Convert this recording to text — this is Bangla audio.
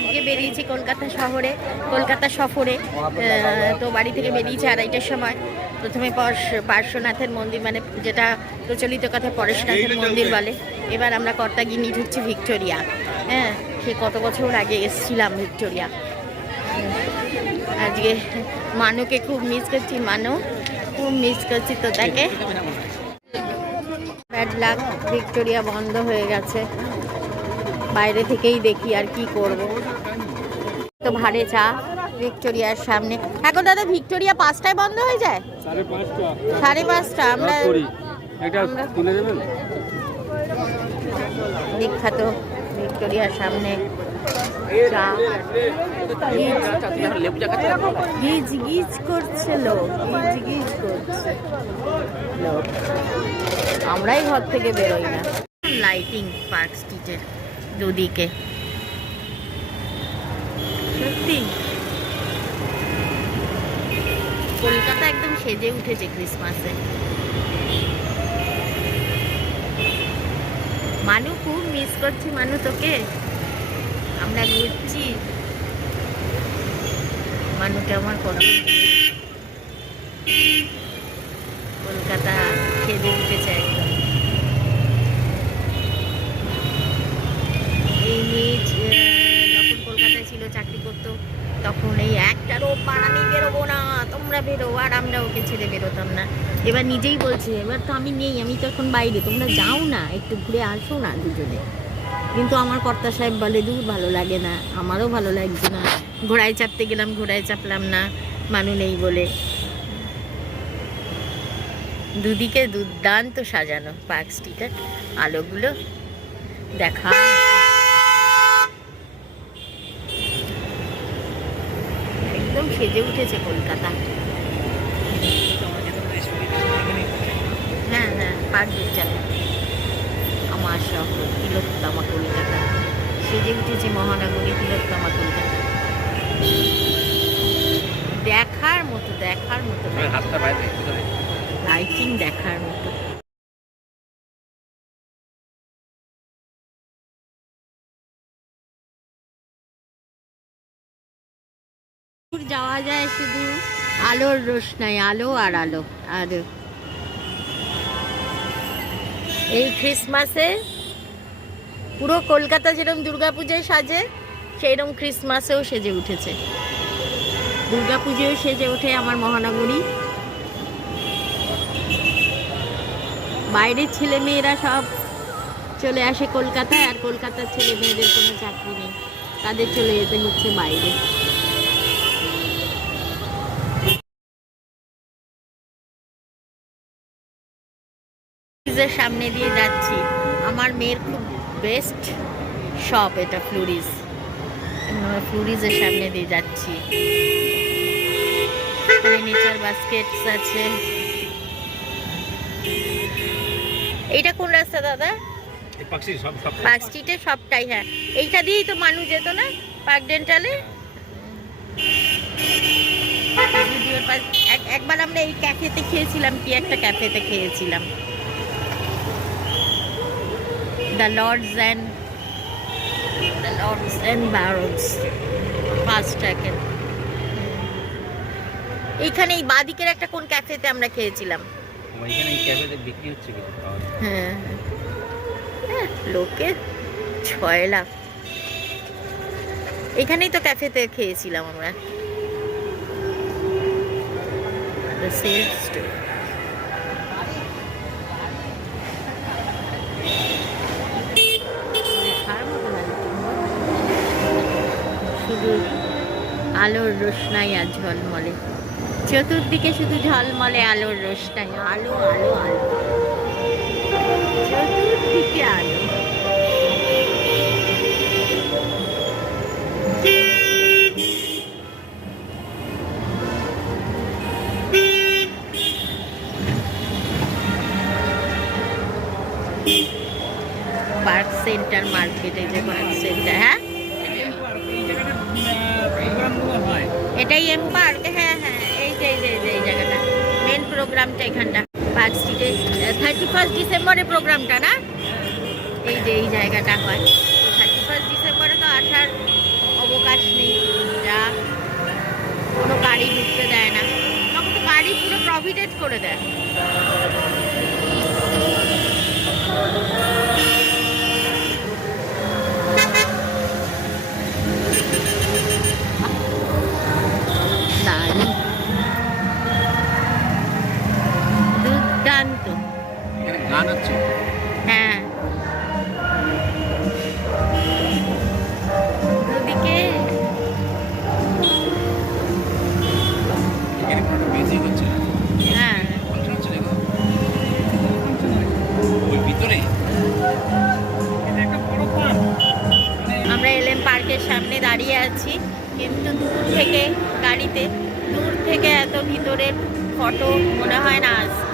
আজকে বেরিয়েছি কলকাতা সফরে। তো বাড়ি থেকে বেরিয়েছি 2:30টার সময়। প্রথমে পার্শ্বনাথের মন্দির, মানে যেটা প্রচলিত কথায় পরেশনাথের মন্দির বলে। এবার আমরা কর্তাগিনি ঢুকছি ভিক্টোরিয়া। হ্যাঁ, সে কত বছর আগে এসেছিলাম ভিক্টোরিয়া। আজকে মানুকে খুব মিস করছি, খুব মিস করছি। তো তাকে ব্যাড লাক, ভিক্টোরিয়া বন্ধ হয়ে গেছে। বাইরে থেকেই দেখি আর কি করব। তো ভাড়ে চা ভিক্টোরিয়ার সামনে। এখন দাদা ভিক্টোরিয়া 5টায় বন্ধ হয়ে যায়? 5:30। আমরা বিখ্যাত ভিক্টোরিয়ার সামনে চা গিজ গিজ করছে লোক, গিজ করছে লোক। আমরাই ঘর থেকে বেরোই না। লাইটিং পার্ক স্ট্রিটের দুদিকে সত্যি কলকাতা একদম সেজে উঠেছে ক্রিসমাসে। মানু খুব মিস করছি, মানু তোকে। আমরা ঘুরছি, মানুকে আমার কত কলকাতা সেজে উঠেছে একদম। এই মেয়ে যখন কলকাতায় ছিল, চাকরি করতো, তখন এই একটারও আমি বেরোবো না, তোমরা বেরো। আর আমরা ওকে ছেড়ে বেরোতাম না। এবার নিজেই বলছে, এবার তো আমি নেই, আমি তো এখন বাইরে, তোমরা যাও না, একটু ঘুরে আসো না দুজনে। কিন্তু আমার কর্তা সাহেব বলে, দূর ভালো লাগে না, আমারও ভালো লাগছে না। ঘোড়ায় চাপতে গেলাম, ঘোড়ায় চাপলাম না, মানু নেই বলে। দুদিকে দুর্দান্ত সাজানো পার্ক স্ট্রিটের আলোগুলো দেখা। একদম সেজে উঠেছে কলকাতা। হ্যাঁ হ্যাঁ, পার্ক চালে আমার শহর তিলোত্তমা কলকাতা। সেজে উঠেছে মহানগরী তিলোত্তমা কলকাতা। দেখার মতো লাইটিং দেখার মতো। যাওয়া যায় শুধু আলোর রোশনাই, আলো আর আলো। আর এই ক্রিসমাসে পুরো কলকাতা যেরকম দুর্গাপূজায় সাজে, সেইরকম ক্রিসমাসেও সেজে উঠেছে। দুর্গাপুজোয় সেজে ওঠে আমার মহানগরী। বাইরের ছেলে মেয়েরা সব চলে আসে কলকাতায়, আর কলকাতার ছেলে মেয়েদের কোনো চাকরি নেই, তাদের চলে যেতে হচ্ছে বাইরে। ফ্লুরিজের সামনে দিয়ে যাচ্ছি। আমার মেয়ের খুব বেস্ট শপ এটা, ফ্লুরিজ। ফ্লুরিজের সামনে দিয়ে যাচ্ছি। নেচার বাস্কেটস আছে। এইটা কোন রাস্তা দাদা? পার্ক স্ট্রিটে সবটাই। হ্যাঁ, এইটা দিয়েই তো মানুষ যেত না পার্ক ডেন্টালে। একবার আমরা এই ক্যাফেতে খেয়েছিলাম, কি একটা ক্যাফেতে খেয়েছিলাম, the Lords and Barons, first ট্র্যাকের এইখানে। এই বাদিকের একটা কোন ক্যাফেতে আমরা খেয়েছিলাম। হ্যাঁ, লোকে 6 লাখ। এখানেই তো ক্যাফেতে খেয়েছিলাম আমরা। শুধু আলোর রোশনাই আর ঝলমলে, চতুর্দিকে শুধু ঝলমলে আলোর রোশনাই, আলো আলো আলো, চতুর্দিকে আলো। পার্ক সেন্টার মার্কেটে, যে পার্ক সেন্টার, হ্যাঁ এটাই এম পার্ক। হ্যাঁ হ্যাঁ, এই জায়গাটা মেন প্রোগ্রামটা এখানটা পার্ক স্ট্রিটে। 31 ডিসেম্বরে প্রোগ্রামটা না, এই জায়গাটা হয়। 31 ডিসেম্বরে তো আসার গাড়ি পুরো প্রফিটেড করে দেয়। দারুণ, দুর্দান্ত। গান হচ্ছে। হ্যাঁ, দুদিকে এখানে কোনো মিউজিক হচ্ছে না। হ্যাঁ ফাংশন হচ্ছে না ওই ভিতরে। আমরা এলএম পার্কের সামনে দাঁড়িয়ে আছি, কিন্তু দূর থেকে গাড়িতে, দূর থেকে এত ভিতরের ফটো মনে হয় না আসছে।